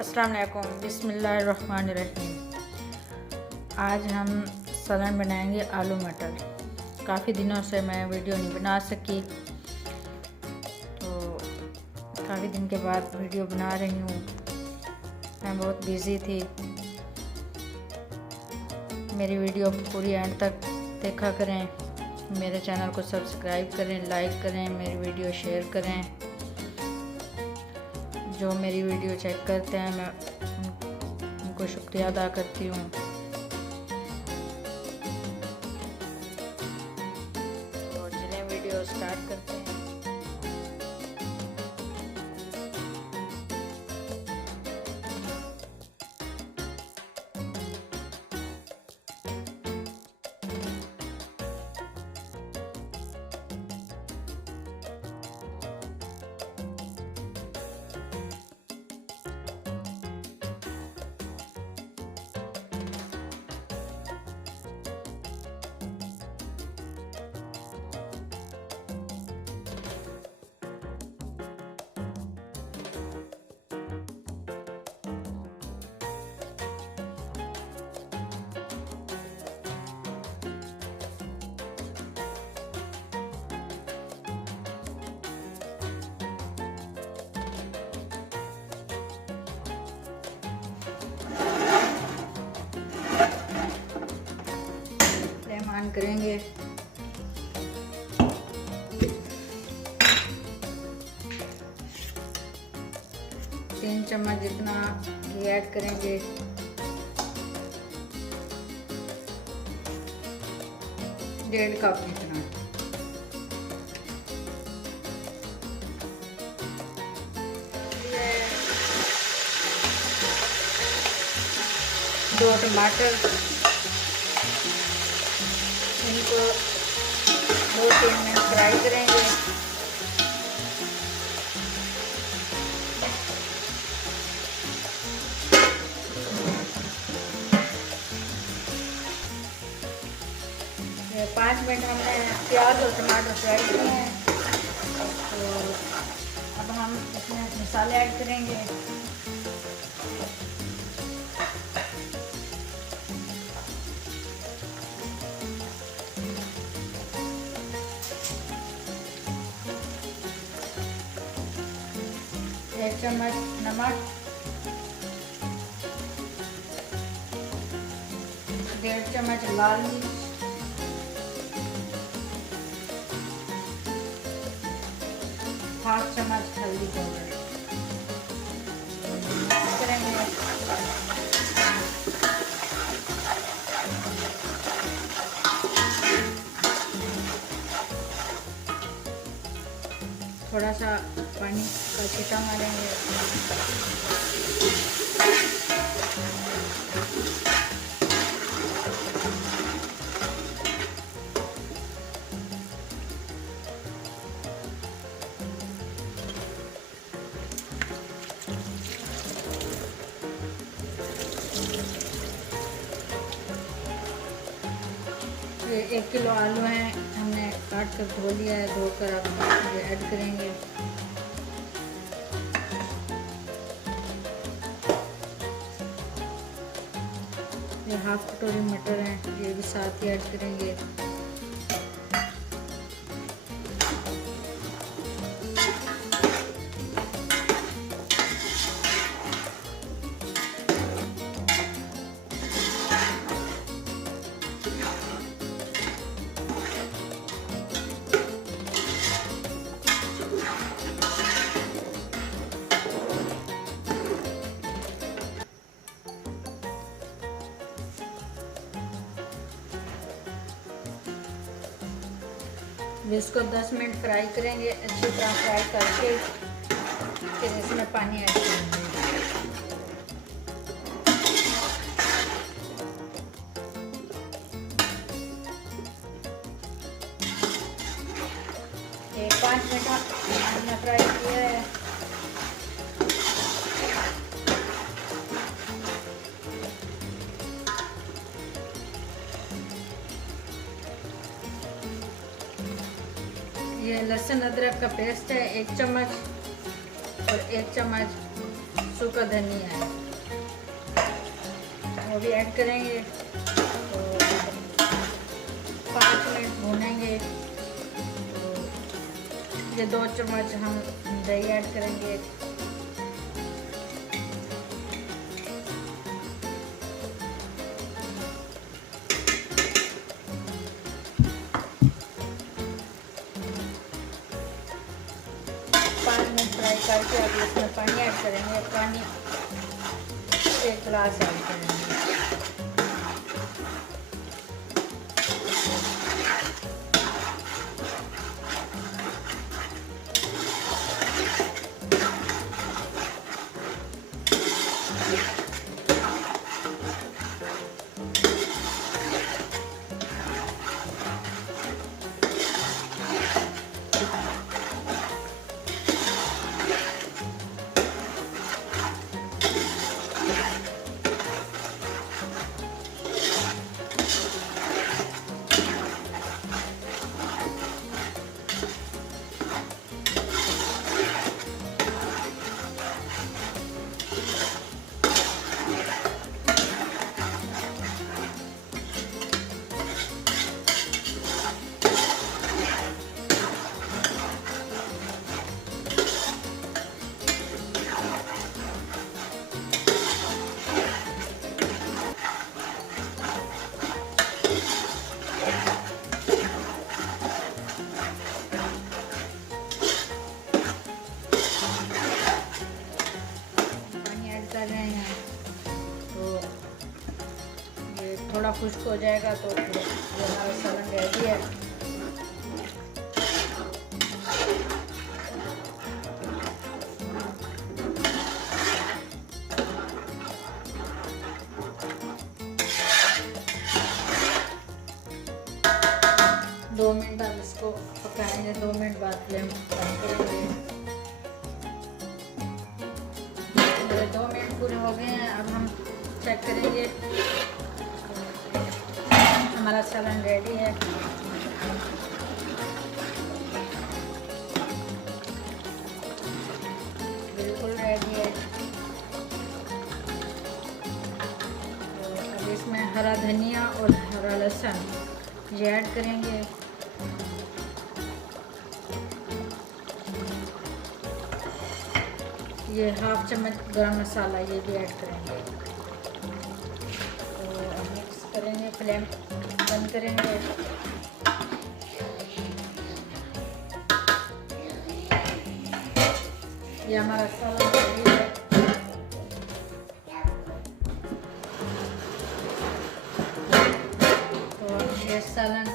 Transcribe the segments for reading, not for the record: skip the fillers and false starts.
अस्सलाम वालेकुम, बिस्मिल्लाहिर्रहमानिर्रहीम। आज हम सलन बनाएंगे आलू मटर। काफ़ी दिनों से मैं वीडियो नहीं बना सकी, तो काफ़ी दिन के बाद वीडियो बना रही हूँ। मैं बहुत बिज़ी थी। मेरी वीडियो पूरी एंड तक देखा करें, मेरे चैनल को सब्सक्राइब करें, लाइक करें, मेरी वीडियो शेयर करें। जो मेरी वीडियो चेक करते हैं मैं उनको शुक्रिया अदा करती हूँ। तो चलिए वीडियो स्टार्ट करते हैं। ऑन करेंगे। तीन चम्मच जितना घी ऐड करेंगे। डेढ़ कप जितना। दो टमाटर, इनको 2-3 मिनट फ्राई करेंगे। ये 5 मिनट हमने प्याज और टमाटर फ्राई किए हैं। तो अब हम इसमें मसाले ऐड करेंगे। एक चम्मच नमक, 1.5 चम्मच लाल मिर्च, 1/2 चम्मच हल्दी पाउडर करेंगे। थोड़ा सा पानी का छींटा मारेंगे। ये 1 किलो आलू हैं, हमने काट कर धो लिया है। धोकर अब ये ऐड करेंगे। ये 1/2 कटोरी मटर हैं, ये भी साथ ही ऐड करेंगे। इसको 10 मिनट फ्राई करेंगे। अच्छी तरह फ्राई करके फिर इसमें पानी ऐड करेंगे। ये 5 मिनट हमने फ्राई किया है। ये लहसुन अदरक का पेस्ट है 1 चम्मच और 1 चम्मच सूखा धनिया है वो भी ऐड करेंगे। तो 5 मिनट भूनेंगे। तो ये 2 चम्मच हम दही ऐड करेंगे। फ्राई करके अभी इसमें पानी ऐड करेंगे। पानी 1 गिलास ऐड करेंगे। कर रहे हैं तो ये थोड़ा खुश्क हो जाएगा तो फिर ये हमारा सालन रेडी है। दो मिनट अब इसको पकाएंगे। 2 मिनट बाद फ्लेम बंद करेंगे। 2 मिनट पूरे हो गए हैं। अब हम चेक करेंगे। हमारा सालन रेडी है। बिल्कुल रेडी है। तो अब इसमें हरा धनिया और हरा लहसुन ये ऐड करेंगे। ये 1/2 चम्मच गरम मसाला ये भी ऐड करेंगे। तो मिक्स करेंगे। फ्लेम बंद करेंगे। ये हमारा सालन रेडी है। तो ये सालन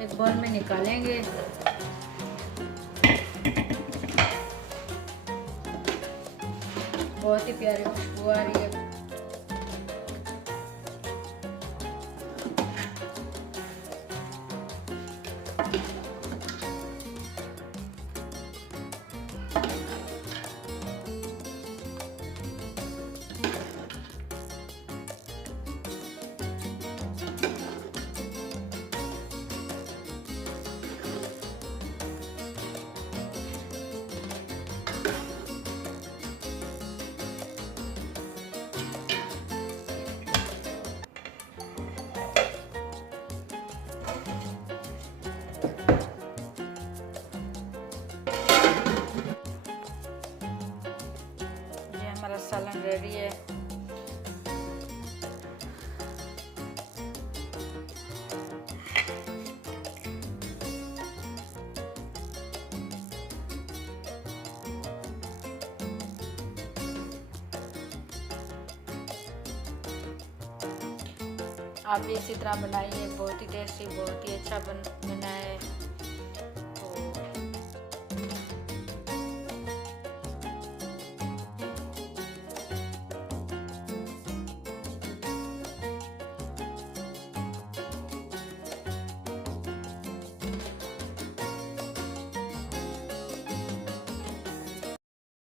एक बाउल में निकालेंगे। बहुत ही प्यारी खुशबू आ रही है। हमारा सालन रेडी है। आप भी इसी तरह बनाइए। बहुत ही टेस्टी, बहुत ही अच्छा बना है।